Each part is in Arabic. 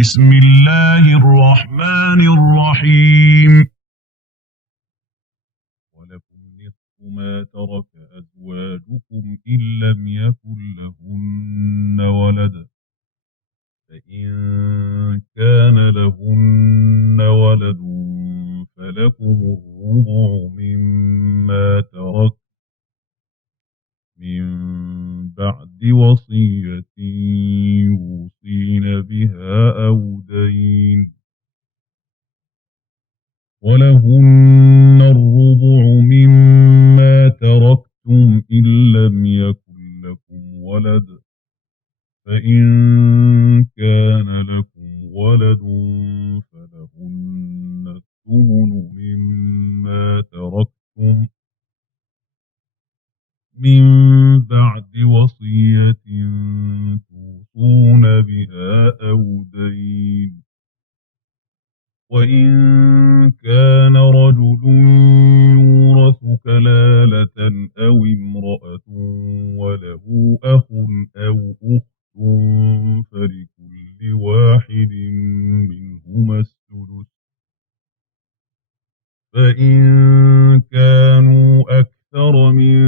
بسم الله الرحمن الرحيم. ولكم نصف ما ترك أزواجكم إن لم يكن لهن ولد، فإن كان لهن ولد فلكم الربع مما ترك من بعد وصية يوصين بها أو دين، ولهن الربع مما تركتم إن لم يكن لكم ولد، فإن كان لكم ولد فلهن الثمن مما تركتم من بعد وصية توصون بها أو دين. وإن كان رجل يورث كلالة أو امرأة وله أخ أو أخت فلكل واحد منهما السدس، فإن كانوا أكثر من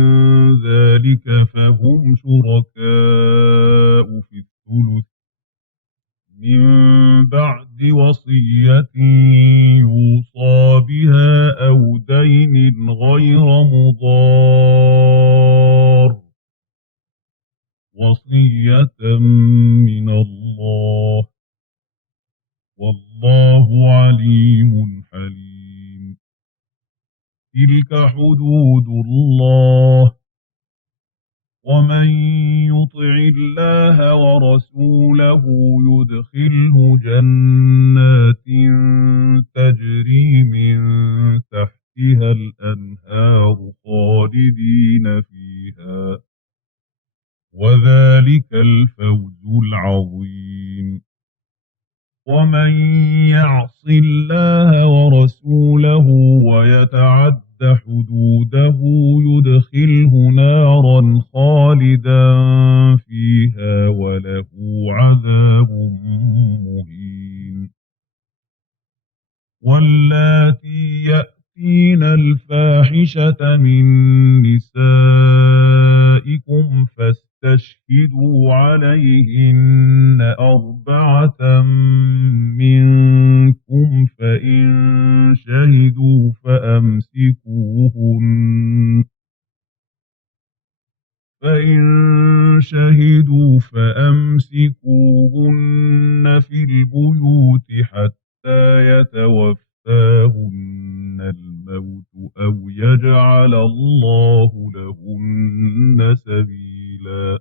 ذلك فهم شركاء في الثلث من بعد وصية يوصى بها أو دين غير مضار، وصية من الله، والله عليم حليم. تلك حدود الله، ومن يطع الله ورسوله يدخله جنات تجري من تحتها الأنهار خالدين فيها، وذلك الفوز العظيم. ومن يعص الله ورسوله ويتعد حدوده يدخله نارا خالدا فيها وله عذاب مهين. واللاتي يأتين الفاحشة من نسائكم فاستشهدوا عليهن أربعة منكم، فإن شهدوا فأمسكوهن في البيوت حتى يتوفاهن الموت أو يجعل الله لهن سبيلا.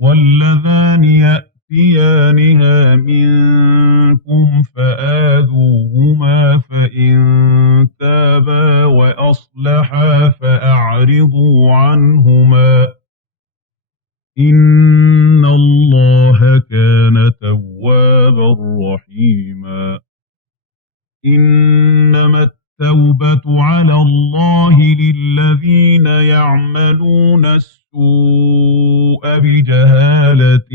واللذان يأتيانها منكم فآذوهما، فإن تابا وأصلحا فأعرضوا عنهما، إن الله كان توابا رحيما. إنما التوبة على الله للذين يعملون السوء بجهالة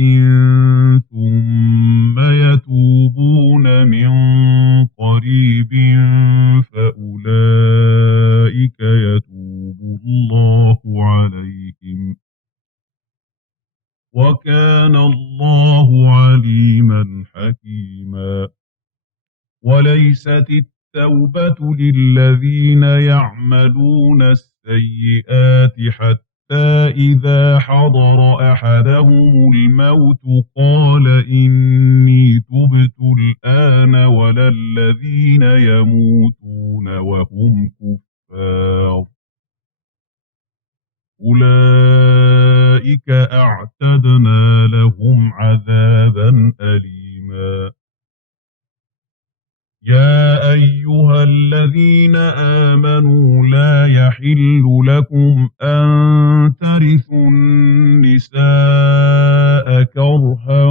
ثم يتوبون من قريب فأولئك يتوب الله عليهم، وكان الله عليما حكيما. وليست التوبة للذين يعملون السيئات حتى إذا حضر أحدهم الموت قال إني تبت الآن، ولا الذين يموتون وهم كفار، أولئك أعتدنا لهم عذابا أليما. يا أيها الذين آمنوا لا يحل لكم أن ترثوا النساء كرها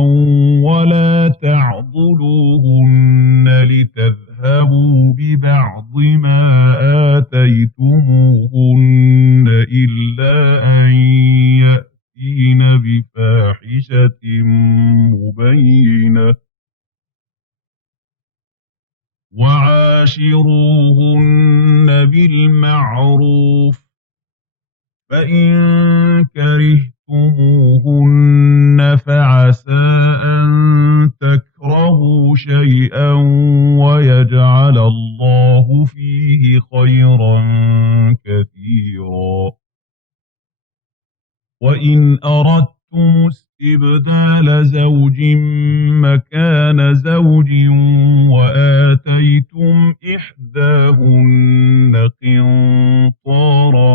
ولا تعضلوهن لتذهبوا ببعض ما آتيتموهن إلا أن يأتين بفاحشة مبينة وعاشروهن بالمعروف، فإن كرهتموهن فعسى أن تكرهوا شيئا ويجعل الله فيه خيرا كثيرا. وإن أردتم استبدال زوج مكان زوج وآتيتم إحداهن قنطارا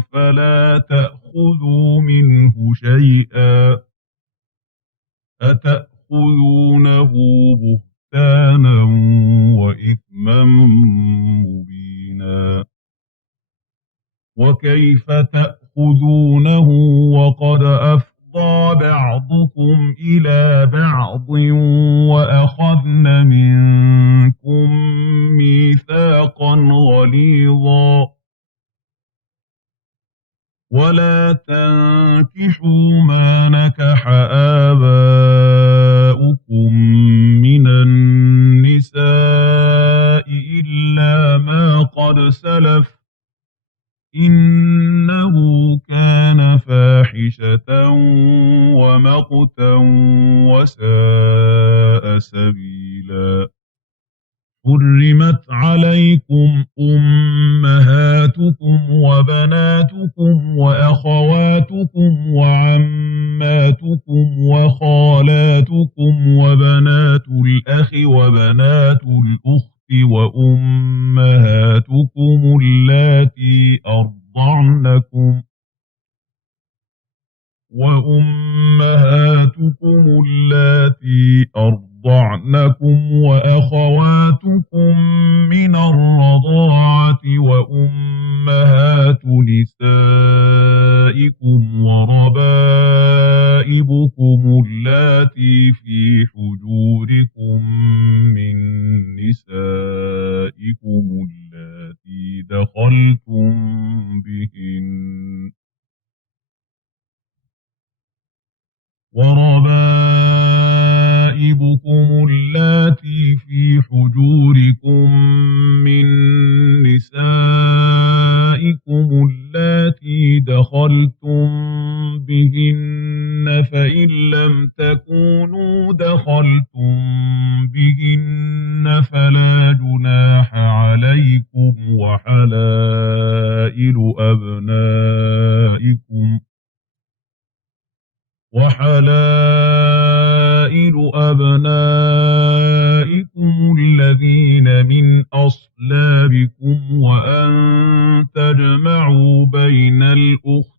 فلا تأخذوا منه شيئا، أتأخذونه بهتانا وإثما مبينا. وكيف تأخذونه وقد أفضى بعضكم إلى بعض وأخذن منكم ميثاقا غليظا. ولا تنكحوا ما نكح آباؤكم من النساء إلا ما قد سلف، إنه كان فاحشة ومقتا وساء سبيلا. حرمت عليكم أمهاتكم وبناتكم وأخواتكم وعماتكم وخالاتكم وبنات الأخ وبنات الأخت وأمهاتكم اللاتي أرضعنكم وأخواتكم من الرضاعة وأمهات نسائكم وربائبكم اللاتي في حجوركم من نسائكم اللاتي دخلتم بهن وربائبكم اللاتي في حجوركم من نسائكم اللاتي دخلتم بهن، فإن لم تكونوا دخلتم بهن فلا جناح عليكم وحلائل أبنائكم الذين من أصلابكم وأن تجمعوا بين الأختين